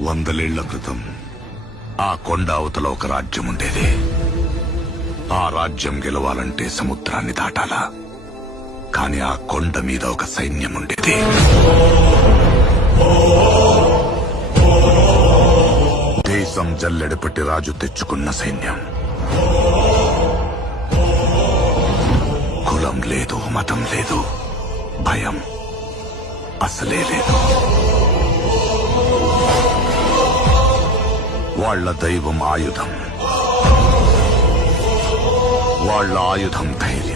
వందలేళ్ల క్రితం ఆ కొండ అవతల ఒక రాజ్యం ఉండేది. ఆ రాజ్యం గెలవాలంటే సముద్రాన్ని దాటాలా. కాని ఆ కొండ మీద ఒక సైన్యం ఉండేది. దేశం జల్లెడపట్టి రాజు తెచ్చుకున్న సైన్యం. కులం లేదు, మతం లేదు, భయం అసలే లేదు. వాళ్ళ దైవం ఆయుధం, వాళ్ళ ఆయుధం ధైర్యం.